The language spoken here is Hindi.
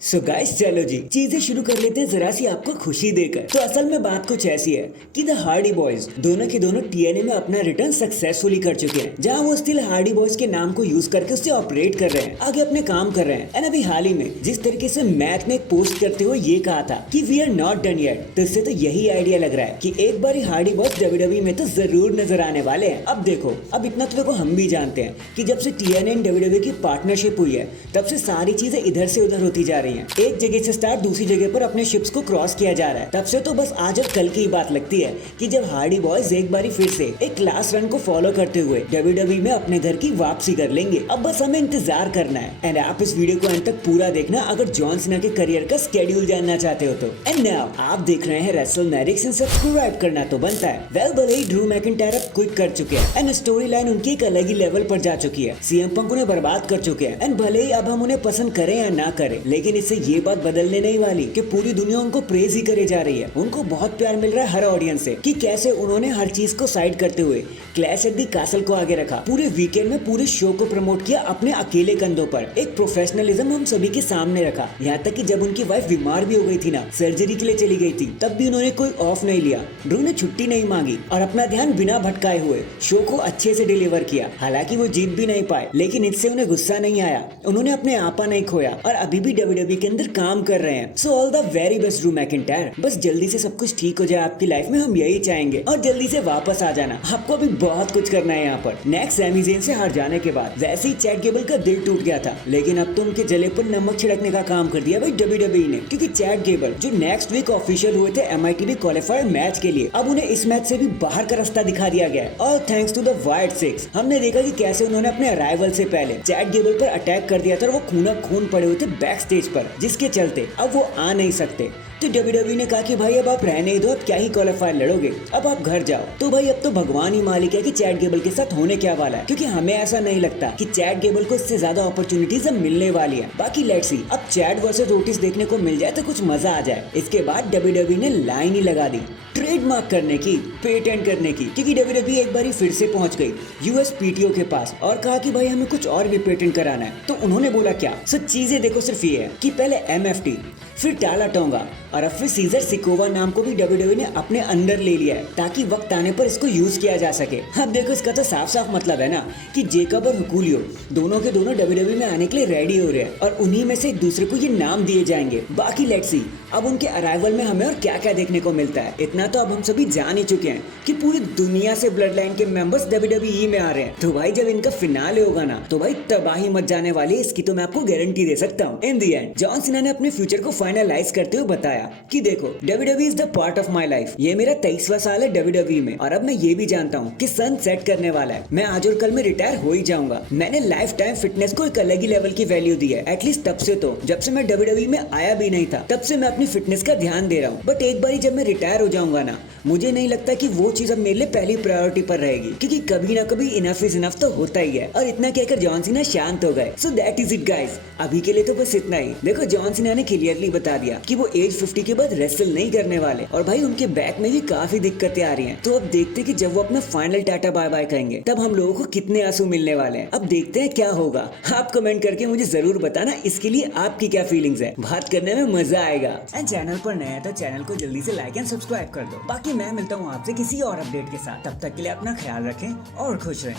सो गाइस चलो जी चीजें शुरू कर लेते हैं जरा सी आपको खुशी देकर। तो असल में बात कुछ ऐसी है कि द हार्डी बॉयज दोनों के दोनों टीएनए में अपना रिटर्न सक्सेसफुली कर चुके हैं, जहां वो स्टिल हार्डी बॉयज के नाम को यूज करके उससे ऑपरेट कर रहे हैं, आगे अपने काम कर रहे हैं। एंड अभी हाल ही में जिस तरीके से मैथ ने एक पोस्ट करते हुए ये कहा था कि we are not done yet, तो इससे तो यही आइडिया लग रहा है कि एक बार हार्डी बॉयज डब्ल्यूडब्ल्यूई में तो जरूर नजर आने वाले हैं। अब देखो, अब इतना तो देखो हम भी जानते हैं कि जब से टीएनए एंड डब्ल्यूडब्ल्यूई की पार्टनरशिप हुई है तब से सारी चीजें इधर से उधर होती जा रही हैं। एक जगह से स्टार्ट दूसरी जगह पर अपने शिप्स को क्रॉस किया जा रहा है। तब से तो बस आज और कल की ही बात लगती है कि जब हार्डी बॉयज एक बारी फिर से एक लास्ट रन को फॉलो करते हुए डब्ल्यूडब्ल्यूई में अपने घर की वापसी कर लेंगे। अब बस हमें इंतजार करना है। एंड आप इस वीडियो को अंत तक पूरा देखना अगर जॉन सीना के करियर का स्केड्यूल जानना चाहते हो तो। एंड नाउ आप देख रहे हैं रेसलमेनिक्स, सब्सक्राइब करना तो बनता है। वेल भले ही ड्रू मैकिंटायर अब क्विट कर चुके हैं एंड स्टोरी लाइन उनकी एक अलग ही लेवल पर जा चुकी है। सीएम पंक उन्हें बर्बाद कर चुके हैं एंड भले ही अब हम उन्हें पसंद करें या ना करें, लेकिन इससे ये बात बदलने नहीं वाली कि पूरी दुनिया उनको प्रेज ही करे जा रही है। उनको बहुत प्यार मिल रहा है हर ऑडियंस से कि कैसे उन्होंने हर चीज को साइड करते हुए क्लैश एट दी कैसल को आगे रखा, पूरे वीकेंड में पूरे शो को प्रमोट किया अपने अकेले कंधों पर, एक प्रोफेशनलिज्म हम सभी के सामने रखा। यहाँ तक कि जब उनकी वाइफ बीमार भी हो गई थी ना, सर्जरी के लिए चली गई थी, तब भी उन्होंने कोई ऑफ नहीं लिया। ड्रू ने छुट्टी नहीं मांगी और अपना ध्यान बिना भटकाए हुए शो को अच्छे से डिलीवर किया। हालांकि वो जीत भी नहीं पाए, लेकिन इससे उन्हें गुस्सा नहीं आया, उन्होंने अपने आपा नहीं खोया और अभी भी डब्ल्यूडब्ल्यूई के अंदर काम कर रहे हैं। So all the very best Drew McIntyre. बस जल्दी से सब कुछ ठीक हो जाए आपकी लाइफ में, हम यही चाहेंगे, और जल्दी से वापस आ जाना। आपको अभी बहुत कुछ करना है यहाँ पर। नेक्स्ट सैमी ज़ेन से हार जाने के बाद वैसे ही चैट गेबल का दिल टूट गया था, लेकिन अब तो उनके जले पर नमक छिड़कने का काम कर दिया भाई डब्ल्यूडब्ल्यूई ने, क्योंकि चैट गेबल जो नेक्स्ट वीक ऑफिशियल हुए थे एमआईटीवी क्वालिफायर मैच के लिए, अब उन्हें इस मैच से भी बाहर का रास्ता दिखा दिया गया है। और thanks to the white six हमने देखा कि कैसे उन्होंने अपने अराइवल से पहले चैट गेबल पर अटैक कर दिया था और वो खूना खून पड़े हुए थे बैक स्टेज पर, जिसके चलते अब वो आ नहीं सकते। तो डब्ल्यूडब्ल्यूई ने कहा कि भाई अब आप रहने ही दो, अब क्या ही क्वालिफायर लड़ोगे, अब आप घर जाओ। तो भाई अब तो भगवान ही मालिक है कि चैट गेबल के साथ होने क्या वाला है, क्योंकि हमें ऐसा नहीं लगता कि चैट गेबल को इससे ज्यादा अपॉर्चुनिटीज मिलने वाली है। बाकी लेट्स सी, अब चैट वर्सेस ओटिस देखने को मिल जाए तो कुछ मजा आ जाए। इसके बाद डब्ल्यूडब्ल्यूई ने लाइन ही लगा दी ट्रेडमार्क करने की, पेटेंट करने की, क्योंकि डब्ल्यूडब्ल्यूई एक बारी फिर से पहुंच गई यूएसपीटीओ के पास और कहा कि भाई हमें कुछ और भी पेटेंट कराना है। तो उन्होंने बोला क्या, सो चीजें देखो सिर्फ ये है कि पहले एमएफटी, फिर टाला टोंगा और अब फिर सीजर सिकोवा नाम को भी डब्ल्यूडब्ल्यूई ने अपने अंदर ले लिया है, ताकि वक्त आने पर इसको यूज किया जा सके। अब देखो इसका तो साफ साफ मतलब है ना कि जेकब और हुकुलियो दोनों के दोनों डब्ल्यूडब्ल्यूई में आने के लिए रेडी हो रहे हैं और उन्हीं में से एक दूसरे को ये नाम दिए जाएंगे। बाकी लेट्स सी अब उनके अराइवल में हमें और क्या क्या देखने को मिलता है। इतना तो अब हम सभी जान ही चुके हैं कि पूरी दुनिया से ब्लड लाइन के मेंबर्स डब्ल्यूडब्ल्यूई में आ रहे हैं। तो भाई जब इनका फिनाले होगा ना, तो भाई तबाही मच जाने वाली है, इसकी तो मैं आपको गारंटी दे सकता हूँ। इन दी एंड जॉन सीना ने अपने फ्यूचर को फाइनलाइज करते हुए बताया कि देखो WWE is the part of my life, ये मेरा 23वां साल है डब्ल्यूडब्ल्यूई में और अब मैं ये भी जानता हूँ कि सन सेट करने वाला है, मैं आज और कल में रिटायर हो ही जाऊंगा। मैंने लाइफ टाइम फिटनेस को एक अलग ही लेवल की वैल्यू दी है, एटलीस्ट तब से, तो जब से मैं डब्ल्यूडब्ल्यूई में आया भी नहीं था तब से मैं अपनी फिटनेस का ध्यान दे रहा हूँ। बट एक बारी जब मैं रिटायर हो जाऊंगा ना, मुझे नहीं लगता कि वो चीज अब मेरे लिए पहली प्रायोरिटी पर रहेगी, क्योंकि कभी ना कभी इनफ इज इनफ तो होता ही है। और इतना कहकर जॉन सीना शांत हो गए। So that is it guys, अभी के लिए तो बस इतना ही। देखो जॉन सीना ने क्लियरली बता दिया कि वो एज 50 के बाद रेसल नहीं करने वाले, और भाई उनके बैक में भी काफी दिक्कतें आ रही हैं। तो अब देखते कि जब वो अपना फाइनल टाटा बाय बाय कहेंगे तब हम लोगों को कितने आंसू मिलने वाले हैं। अब देखते हैं क्या होगा। आप कमेंट करके मुझे जरूर बताना इसके लिए आपकी क्या फीलिंग्स है, बात करने में मजा आएगा। एंड चैनल पर नया है तो चैनल को जल्दी से लाइक एंड सब्सक्राइब कर दो। बाकी मैं मिलता हूँ आपसे किसी और अपडेट के साथ, तब तक के लिए अपना ख्याल रखें और खुश रहें।